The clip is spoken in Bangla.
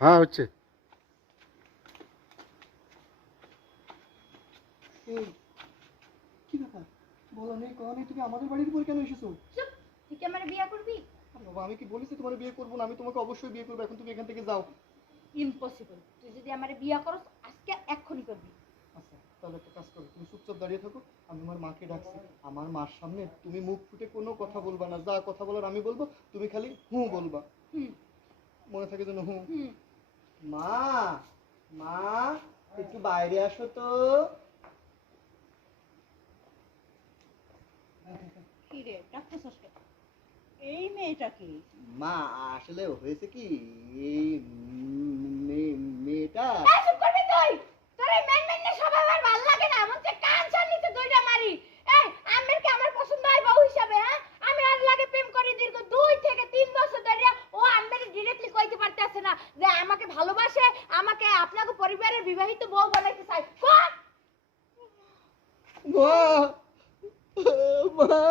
হ্যাঁ হচ্ছে। এই কি ব্যাপার বলো নেই কখনো নেই, তুমি আমাদের বাড়ির উপর কেন এসেছো? চুপ, তুই কি আমার বিয়ে করবি? আরে বাবা আমি কি বলেছি তোমার বিয়ে করবো না? আমি তোমাকে অবশ্যই বিয়ে করবো, এখন তুমি এখান থেকে যাও। ইম্পসিবল, তুই যদি আমার বিয়ে করস আজকে এক্ষুনি করবি। আচ্ছা তাহলে একটা কাজ করো, তুমি চুপচাপ দাঁড়িয়ে থাকো, আমি আমার মাকে ডাকছি। আমার মার সামনে তুমি মুখ ফুটে কোনো কথা বলবা না, যা কথা বলার আমি বলবো, তুমি খালি হুঁ বলবা, হুম মনে থাকে যেন হুঁ। হুম। মা, মা একটু বাইরে আসো তো। কি রে ডাকতেছস কেন? এই মেয়েটা কি? মা আসলে হয়েছে কি, এই মেয়েটা এই চুপ করবি তুই। তোর এই মেন মেন না সব আমার ভালো লাগে না, মন চায় কান ছান নিতে দুইটা মারি। এই আমের কি আমার পছন্দ হয় বউ হিসাবে? হ্যাঁ, আমি আর লাগে প্রেম করি দীর্ঘ 2 থেকে 3 বছর ধরে। ও আমের ডিরেক্টলি কইতে পারতেছে না যে আমাকে ভালোবাসে, আমাকে আপনাকে পরিবারের বিবাহিত বউ বানাইতে চায়। কোন মা, মা